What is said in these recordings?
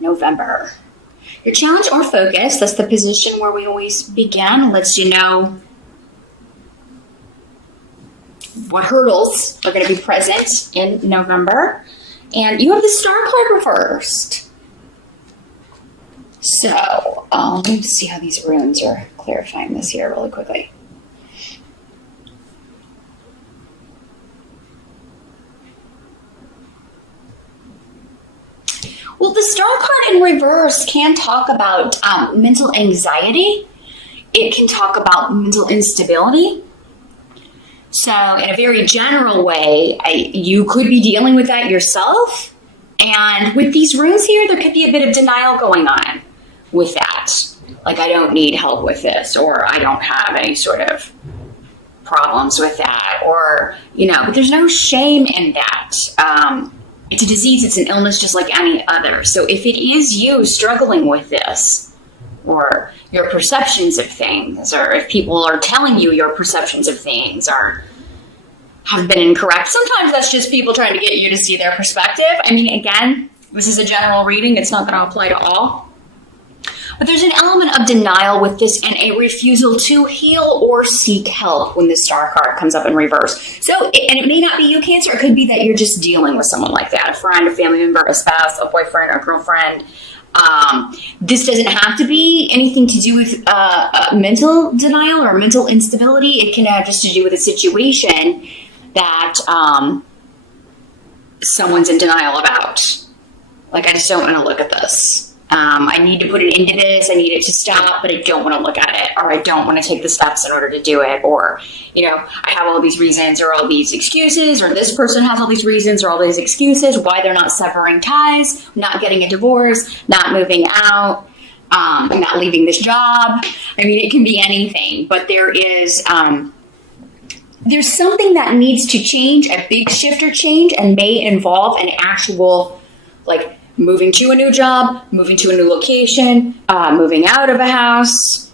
November. Your challenge or focus, that's the position where we always begin, lets you know what hurdles are going to be present in November. And you have the Star card reversed. So, let me see how these runes are clarifying this here really quickly. Well, the Star card in reverse can talk about mental anxiety. It can talk about mental instability. So in a very general way, you could be dealing with that yourself. And with these runes here, there could be a bit of denial going on with that. Like, I don't need help with this, or I don't have any sort of problems with that, or, but there's no shame in that. It's a disease, it's an illness just like any other. So if it is you struggling with this, or your perceptions of things, or if people are telling you your perceptions of things have been incorrect, sometimes that's just people trying to get you to see their perspective. I mean, again, this is a general reading. It's not going to apply to all. But there's an element of denial with this and a refusal to heal or seek help when the Star card comes up in reverse. So, and it may not be you, Cancer. It could be that you're just dealing with someone like that, a friend, a family member, a spouse, a boyfriend, a girlfriend. This doesn't have to be anything to do with mental denial or mental instability. It can have just to do with a situation that someone's in denial about. Like, I just don't want to look at this. I need to put an end to this. I need it to stop, but I don't want to look at it, or I don't want to take the steps in order to do it, or, I have all these reasons or all these excuses, or this person has all these reasons or all these excuses why they're not severing ties, not getting a divorce, not moving out, not leaving this job. I mean, it can be anything, but there's something that needs to change, a big shift or change, and may involve an actual, moving to a new job, moving to a new location, moving out of a house,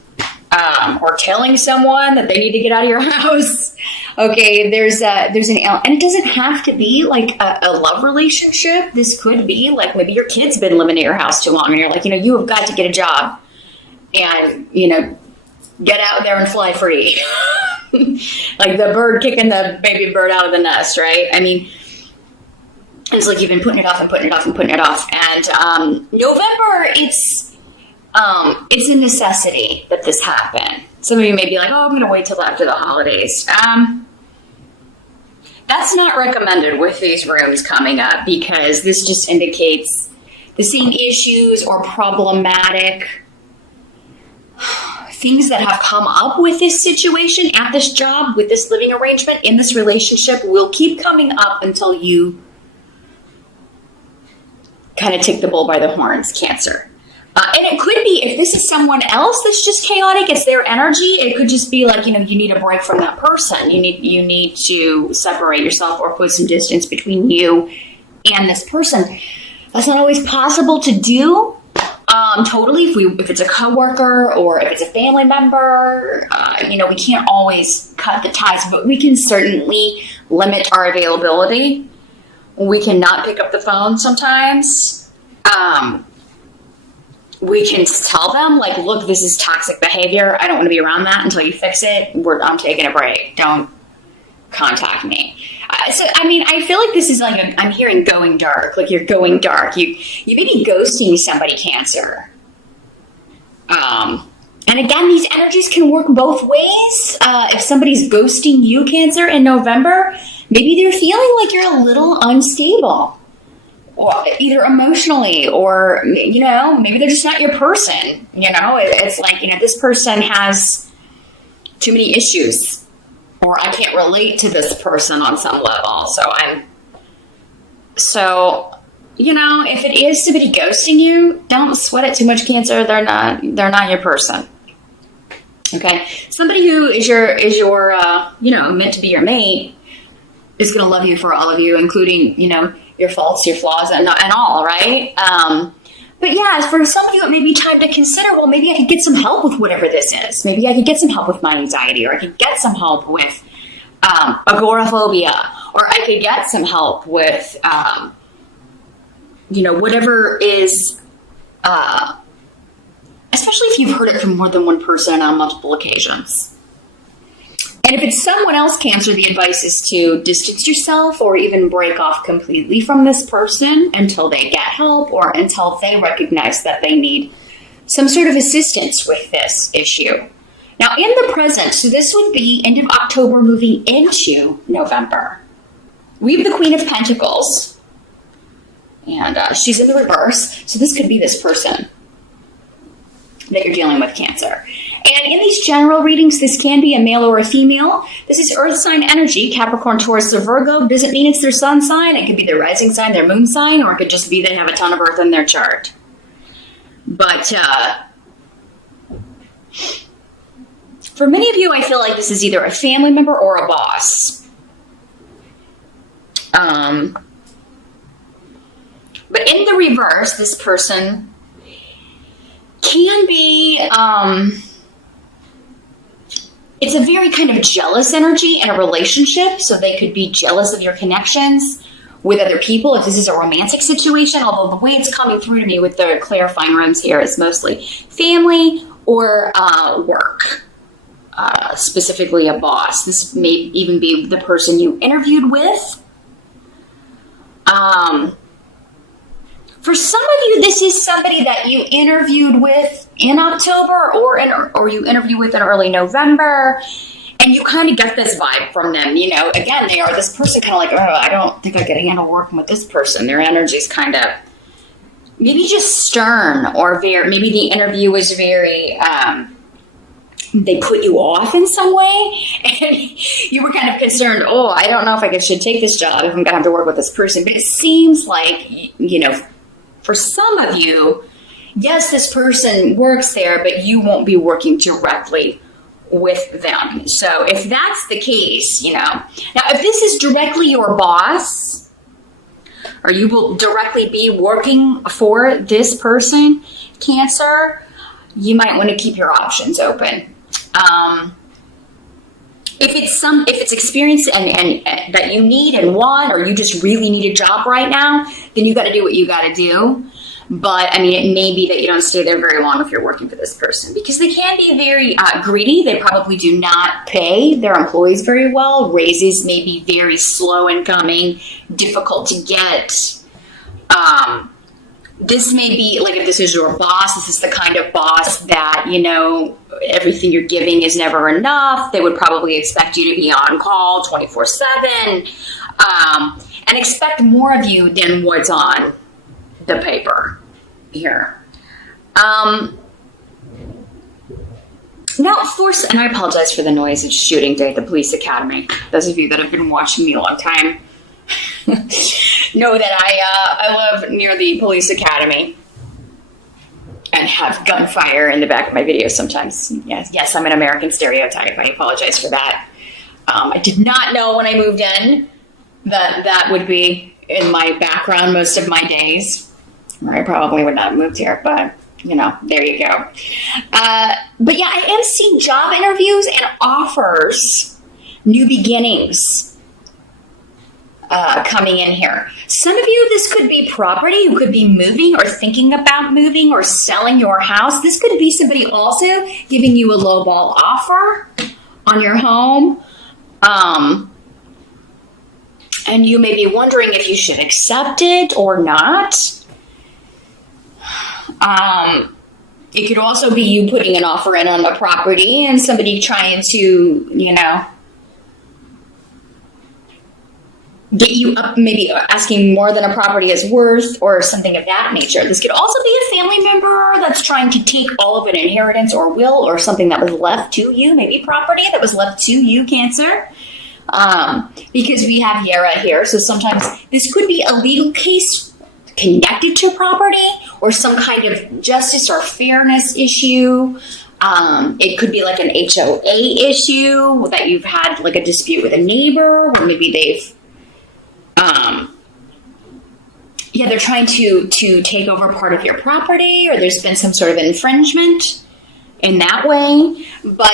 or telling someone that they need to get out of your house. Okay, there's and it doesn't have to be like a love relationship. This could be like maybe your kid's been living at your house too long, and you're like, you have got to get a job, and get out there and fly free, like the bird kicking the baby bird out of the nest, right? I mean. It's like you've been putting it off and putting it off and putting it off. And November, it's a necessity that this happen. Some of you may be like, I'm going to wait till after the holidays. That's not recommended with these rooms coming up, because this just indicates the same issues or problematic things that have come up with this situation at this job, with this living arrangement, in this relationship, will keep coming up until you kind of take the bull by the horns, Cancer. And it could be, if this is someone else that's just chaotic, it's their energy, it could just be like, you need a break from that person. You need to separate yourself or put some distance between you and this person. That's not always possible to do. Totally, if it's a coworker or if it's a family member, we can't always cut the ties, but we can certainly limit our availability. We can not pick up the phone sometimes. We can tell them, look, this is toxic behavior. I don't want to be around that until you fix it. I'm taking a break. Don't contact me. I feel like this is I'm hearing going dark. Like, you're going dark. You may be ghosting somebody, Cancer. And again, these energies can work both ways. If somebody's ghosting you, Cancer, in November, maybe they're feeling like you're a little unstable, or either emotionally, or, maybe they're just not your person. It's like, this person has too many issues, or I can't relate to this person on some level. If it is somebody ghosting you, don't sweat it too much, Cancer. They're not your person. Okay. Somebody who is your meant to be your mate is going to love you for all of you, including, your faults, your flaws, and all, right? But yeah, for some of you, it may be time to consider, well, maybe I could get some help with whatever this is. Maybe I could get some help with my anxiety, or I could get some help with agoraphobia, or I could get some help with, whatever is especially if you've heard it from more than one person on multiple occasions. And if it's someone else, Cancer, the advice is to distance yourself or even break off completely from this person until they get help or until they recognize that they need some sort of assistance with this issue. Now, in the present, so this would be end of October moving into November. We have the Queen of Pentacles, and she's in the reverse, so this could be this person that you're dealing with, Cancer. And in these general readings, this can be a male or a female. This is earth sign energy, Capricorn, Taurus, or Virgo. Doesn't mean it's their sun sign. It could be their rising sign, their moon sign, or it could just be they have a ton of earth in their chart. But for many of you, I feel like this is either a family member or a boss. But in the reverse, this person can be, it's a very kind of jealous energy in a relationship. So they could be jealous of your connections with other people if this is a romantic situation. Although the way it's coming through to me with the clarifying rooms here is mostly family or work, specifically a boss. This may even be the person you interviewed with. For some of you, this is somebody that you interviewed with in October or you interviewed with in early November, and you kind of get this vibe from them. You know, again, they are this person kind of like, oh, I don't think I could handle working with this person. Their energy is kind of maybe just stern, or maybe the interview was very, they put you off in some way, and you were kind of concerned, oh, I don't know if I should take this job if I'm going to have to work with this person. But it seems like, you know, for some of you, yes, this person works there, but you won't be working directly with them. So if that's the case, you know, now if this is directly your boss, or you will directly be working for this person, Cancer, you might want to keep your options open. If it's experience and that you need and want, or you just really need a job right now, then you got to do what you got to do. But I mean, it may be that you don't stay there very long if you're working for this person, because they can be very greedy. They probably do not pay their employees very well. Raises may be very slow in coming, difficult to get. This may be, like, if this is your boss, this is the kind of boss that, you know, everything you're giving is never enough. They would probably expect you to be on call 24/7, and expect more of you than what's on the paper here. Now, of course, and I apologize for the noise, it's shooting day at the police academy. Those of you that have been watching me a long time know that I live near the police academy and have gunfire in the back of my videos sometimes. Yes, I'm an American stereotype. I apologize for that. I did not know when I moved in that would be in my background most of my days. I probably would not have moved here, but, you know, there you go. But yeah, I am seeing job interviews and offers, new beginnings coming in here. Some of you, this could be property. You could be moving or thinking about moving or selling your house. This could be somebody also giving you a lowball offer on your home. And you may be wondering if you should accept it or not. It could also be you putting an offer in on a property and somebody trying to, you know, get you up, maybe asking more than a property is worth or something of that nature. This could also be a family member that's trying to take all of an inheritance or will or something that was left to you, maybe property that was left to you, Cancer. Because we have Yara here, so sometimes this could be a legal case connected to property or some kind of justice or fairness issue. It could be like an HOA issue that you've had, like a dispute with a neighbor, or maybe they've they're trying to take over part of your property, or there's been some sort of infringement in that way. But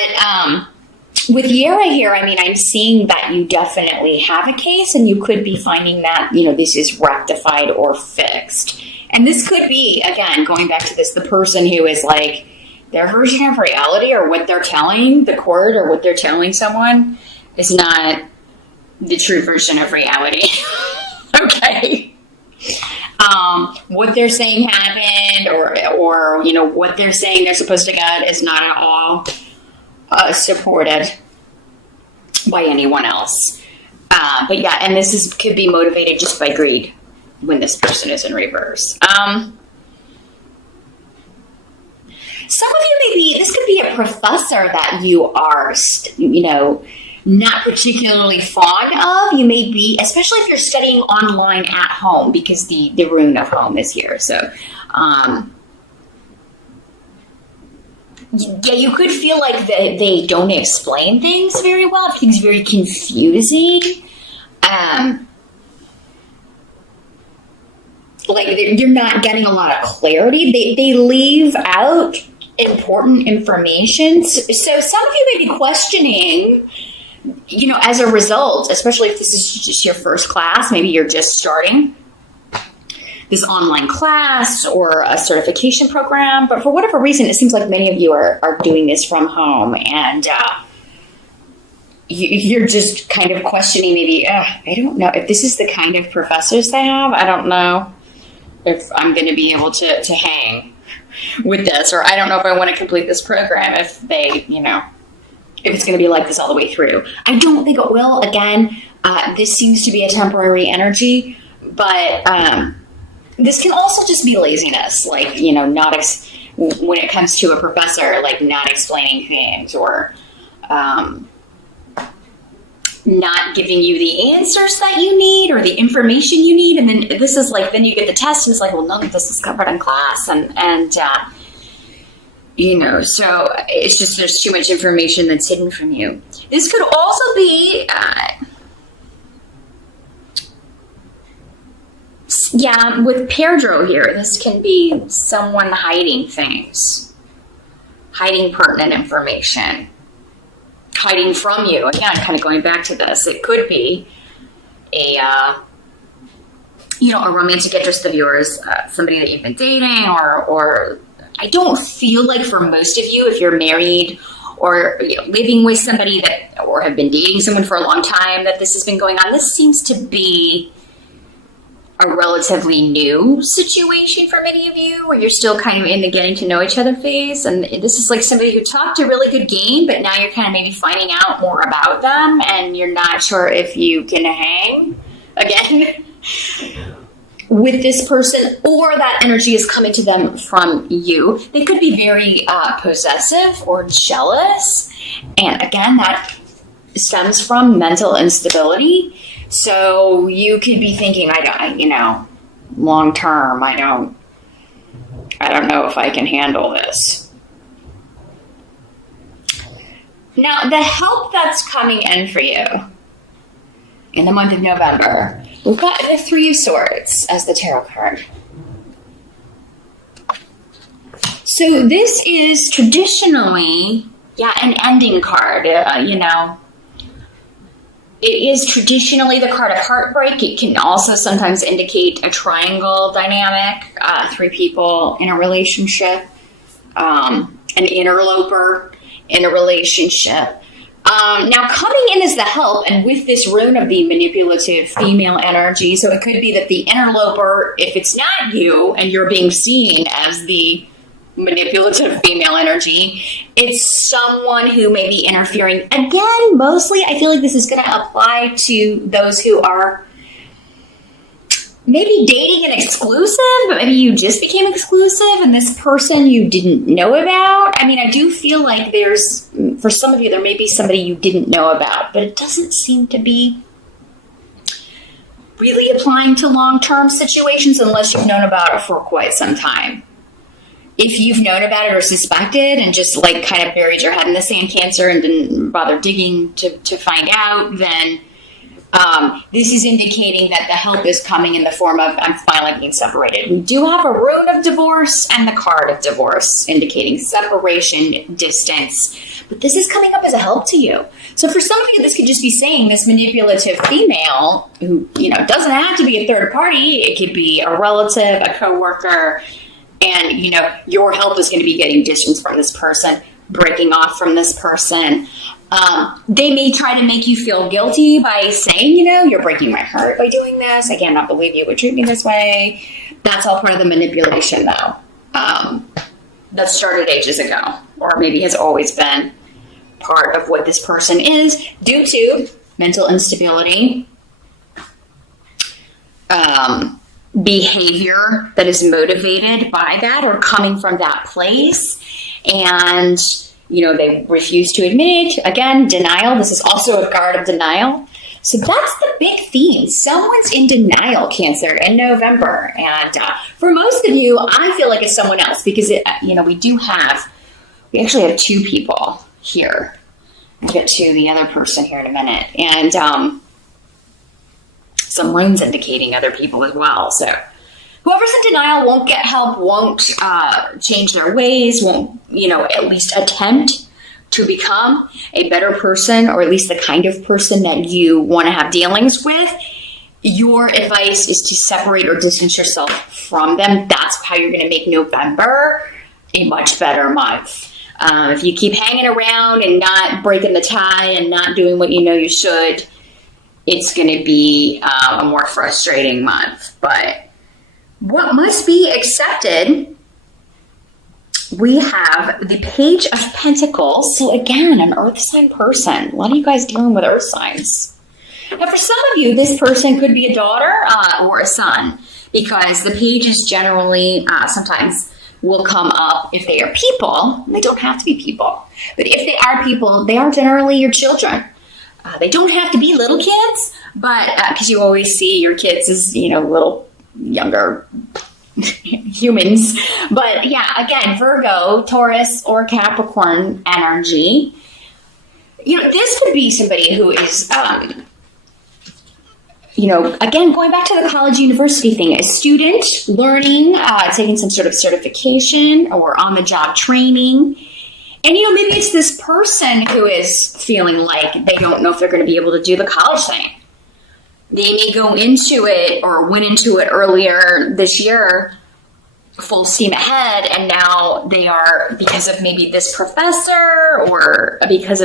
with Yara here, I mean, I'm seeing that you definitely have a case, and you could be finding that, you know, this is rectified or fixed. And this could be, again, going back to this, the person who is like, their version of reality or what they're telling the court or what they're telling someone is not the true version of reality. Okay. What they're saying happened or, you know, what they're saying they're supposed to get is not at all supported by anyone else. But yeah, and could be motivated just by greed when this person is in reverse. Some of you this could be a professor that you are, you know, not particularly fond of. You may be, especially if you're studying online at home, because the rune of home is here. So, yeah, you could feel like they don't explain things very well. Things very confusing. Like you're not getting a lot of clarity. They leave out important information. So some of you may be questioning, you know, as a result, especially if this is just your first class, maybe you're just starting this online class or a certification program, but for whatever reason, it seems like many of you are doing this from home, and you're just kind of questioning maybe, I don't know if this is the kind of professors they have. I don't know if I'm going to be able to hang with this, or I don't know if I want to complete this program if they, you know, if it's going to be like this all the way through. I don't think it will. Again, this seems to be a temporary energy, but this can also just be laziness, like, you know, when it comes to a professor, like not explaining things or not giving you the answers that you need or the information you need. And then this is like, then you get the test and it's like, well, none of this is covered in class. And you know, so it's just, there's too much information that's hidden from you. This could also be, yeah, with Pedro here, this can be someone hiding things, hiding pertinent information, hiding from you. Again, kind of going back to this, it could be a romantic interest of yours, somebody that you've been dating, or I don't feel like for most of you, if you're married or living with somebody or have been dating someone for a long time, that this has been going on. This seems to be a relatively new situation for many of you, where you're still kind of in the getting to know each other phase. And this is like somebody who talked a really good game, but now you're kind of maybe finding out more about them and you're not sure if you can hang again with this person, or that energy is coming to them from you. They could be very possessive or jealous. And again, that stems from mental instability. So you could be thinking, long term, I don't know if I can handle this. Now, the help that's coming in for you in the month of November, we've got the Three of Swords as the tarot card. So this is traditionally, an ending card, It is traditionally the card of heartbreak. It can also sometimes indicate a triangle dynamic, three people in a relationship, an interloper in a relationship. Now, coming in as the help, and with this rune of the manipulative female energy, so it could be that the interloper, if it's not you and you're being seen as the manipulative female energy, it's someone who may be interfering. Again, mostly I feel like this is going to apply to those who are maybe dating an exclusive, but maybe you just became exclusive and this person you didn't know about. I mean, I do feel like for some of you, there may be somebody you didn't know about, but it doesn't seem to be really applying to long-term situations unless you've known about it for quite some time. If you've known about it or suspected and just like kind of buried your head in the sand, Cancer, and didn't bother digging to find out, then This is indicating that the help is coming in the form of, I'm finally being separated. We do have a rune of divorce and the card of divorce, indicating separation, distance. But this is coming up as a help to you. So for some of you, this could just be saying this manipulative female who, doesn't have to be a third party. It could be a relative, a coworker, and, your help is going to be getting distance from this person, breaking off from this person. They may try to make you feel guilty by saying, you're breaking my heart by doing this. I cannot believe you would treat me this way. That's all part of the manipulation, though. That started ages ago, or maybe has always been part of what this person is due to mental instability, behavior that is motivated by that or coming from that place. And they refuse to admit it. Again, denial. This is also a card of denial. So that's the big theme. Someone's in denial, Cancer, in November. And for most of you, I feel like it's someone else because, we actually have two people here. I'll get to the other person here in a minute. And some runes indicating other people as well. So whoever's in denial won't get help, won't change their ways, won't, at least attempt to become a better person, or at least the kind of person that you want to have dealings with. Your advice is to separate or distance yourself from them. That's how you're going to make November a much better month. If you keep hanging around and not breaking the tie and not doing what you should, it's going to be a more frustrating month. But what must be accepted, we have the Page of Pentacles. So again, an earth sign person. A lot of you guys dealing with earth signs. Now for some of you, this person could be a daughter or a son, because the pages generally sometimes will come up if they are people. They don't have to be people. But if they are people, they are generally your children. They don't have to be little kids, but because you always see your kids as, little younger humans. But yeah, again, Virgo, Taurus, or Capricorn energy. This could be somebody who is, again, going back to the college university thing, a student learning, taking some sort of certification or on-the-job training. And, maybe it's this person who is feeling like they don't know if they're going to be able to do the college thing. They may go into it or went into it earlier this year, full steam ahead, and now they are, because of maybe this professor or because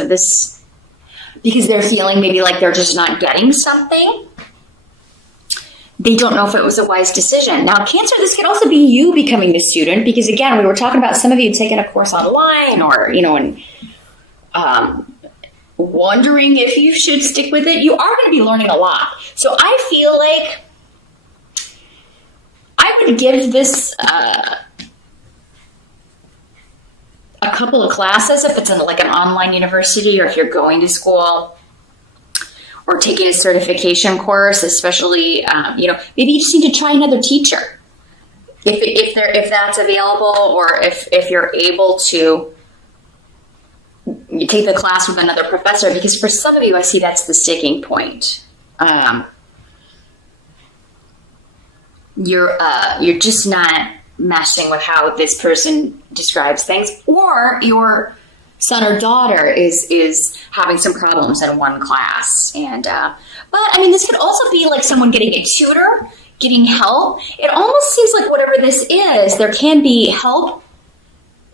they're feeling maybe like they're just not getting something. They don't know if it was a wise decision. Now, Cancer, this could also be you becoming the student, because again, we were talking about some of you taking a course online or, and wondering if you should stick with it. You are going to be learning a lot. So I feel like I would give this a couple of classes if it's in like an online university, or if you're going to school or taking a certification course, especially, maybe you just need to try another teacher if that's available, or if you're able to you take the class with another professor, because for some of you, I see that's the sticking point. You're just not meshing with how this person describes things, or your son or daughter is having some problems in one class. And but this could also be like someone getting a tutor, getting help. It almost seems like whatever this is, there can be help.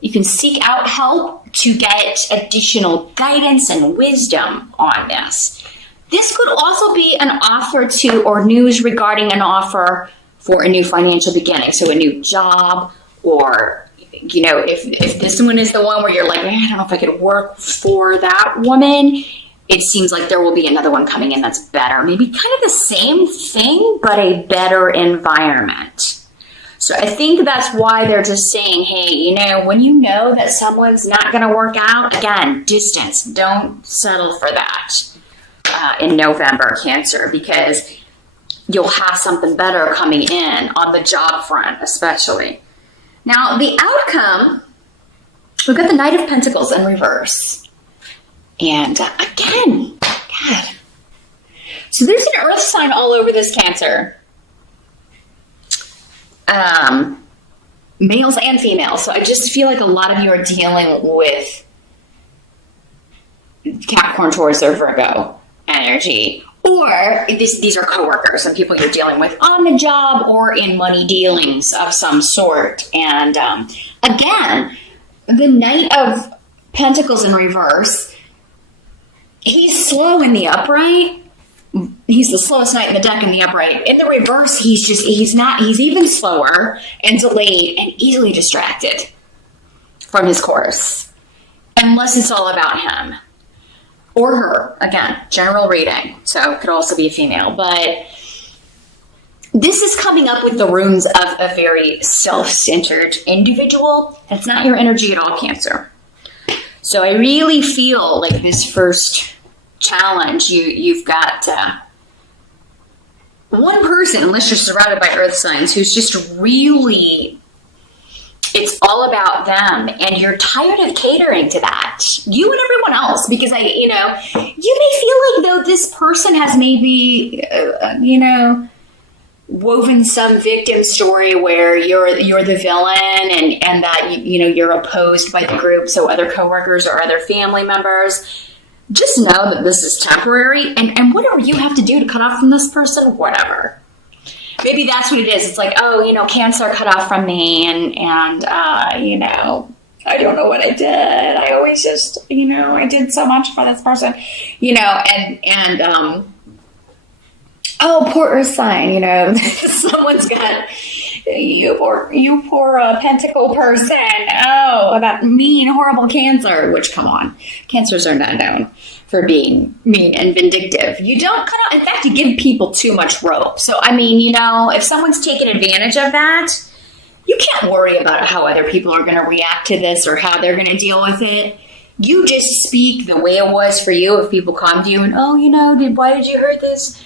You can seek out help to get additional guidance and wisdom on this. This could also be an offer to, or news regarding an offer for a new financial beginning. So a new job, or, if this one is the one where you're like, I don't know if I could work for that woman, it seems like there will be another one coming in that's better. Maybe kind of the same thing, but a better environment. So I think that's why they're just saying, hey, when you know that someone's not going to work out, again, distance. Don't settle for that in November, Cancer, because you'll have something better coming in on the job front, especially. Now, the outcome, we've got the Knight of Pentacles in reverse. And again, God, So there's an earth sign all over this Cancer. Males and females. So I just feel like a lot of you are dealing with Capricorn, Taurus, or Virgo energy. Or these are coworkers and people you're dealing with on the job or in money dealings of some sort. And again, the Knight of Pentacles in reverse, he's slow in the upright. He's the slowest knight in the deck in the upright. In the reverse, he's even slower and delayed and easily distracted from his course. Unless it's all about him. Or her. Again, general reading. So it could also be a female. But this is coming up with the runes of a very self-centered individual. That's not your energy at all, Cancer. So I really feel like this first challenge, you've got one person, unless you're surrounded by earth signs, who's just really, it's all about them, and you're tired of catering to that, you and everyone else, because you may feel like though this person has maybe woven some victim story where you're the villain and that you're opposed by the group, so other coworkers or other family members. Just know that this is temporary, and whatever you have to do to cut off from this person, whatever. Maybe that's what it is. It's like, Cancer cut off from me, and I don't know what I did. I always just, I did so much for this person, oh, poor earth sign, someone's got, you poor pentacle person. Oh, that mean, horrible Cancer, which, come on, Cancers are not known for being mean and vindictive. You don't cut off, in fact, you give people too much rope. So, if someone's taking advantage of that, you can't worry about how other people are going to react to this or how they're going to deal with it. You just speak the way it was for you. If people come to you and, why did you hurt this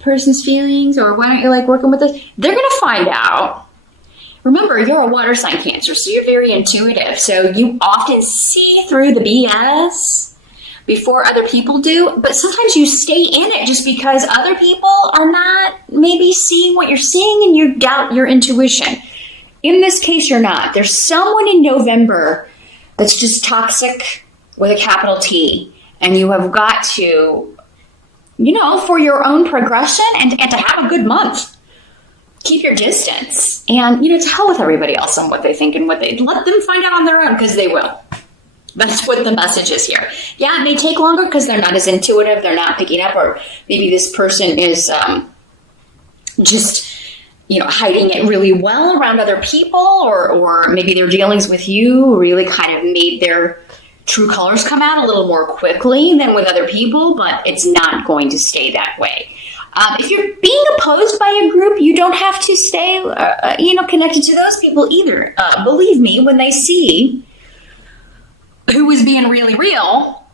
person's feelings, or why don't you like working with this? They're going to find out. Remember, you're a water sign, Cancer, so you're very intuitive. So you often see through the BS before other people do, but sometimes you stay in it just because other people are not maybe seeing what you're seeing and you doubt your intuition. In this case, you're not. There's someone in November that's just toxic with a capital T, and you have got to, for your own progression and to have a good month, keep your distance. And, to hell with everybody else and what they think and what they, let them find out on their own, because they will. That's what the message is here. Yeah, it may take longer because they're not as intuitive, they're not picking up, or maybe this person is just, hiding it really well around other people, or maybe their dealings with you really kind of made their true colors come out a little more quickly than with other people, but it's not going to stay that way. If you're being opposed by a group, you don't have to stay, connected to those people either. Believe me, when they see who is being really real,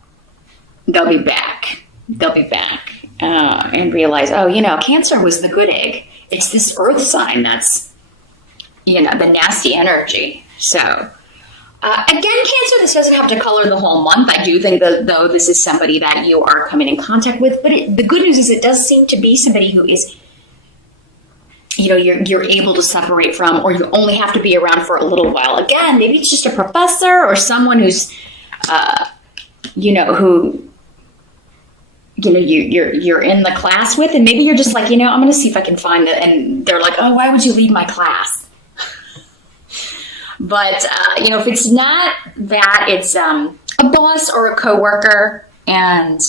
they'll be back. They'll be back and realize, Cancer was the good egg. It's this earth sign that's, the nasty energy. So, again, Cancer, this doesn't have to color the whole month. I do think that, though, this is somebody that you are coming in contact with. But the good news is it does seem to be somebody who is, you're able to separate from, or you only have to be around for a little while. Again, maybe it's just a professor or someone who's, who, you're in the class with, and maybe you're just like, I'm going to see if I can find it. And they're like, oh, why would you leave my class? But, if it's not that, it's a boss or a coworker, and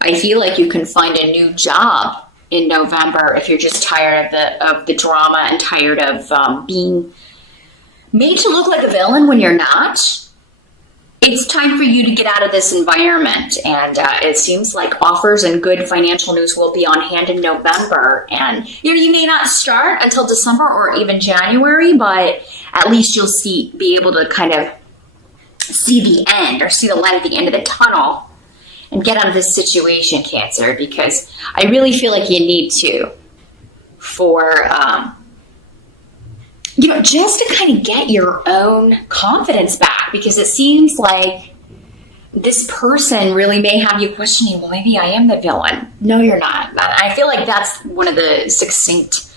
I feel like you can find a new job in November if you're just tired of the drama and tired of being made to look like a villain when you're not. It's time for you to get out of this environment, and it seems like offers and good financial news will be on hand in November. And you may not start until December or even January, but at least you'll be able to kind of see the end, or see the light at the end of the tunnel, and get out of this situation, Cancer, because I really feel like you need to for just to kind of get your own confidence back, because it seems like this person really may have you questioning, well, maybe I am the villain. No, you're not. I feel like that's one of the succinct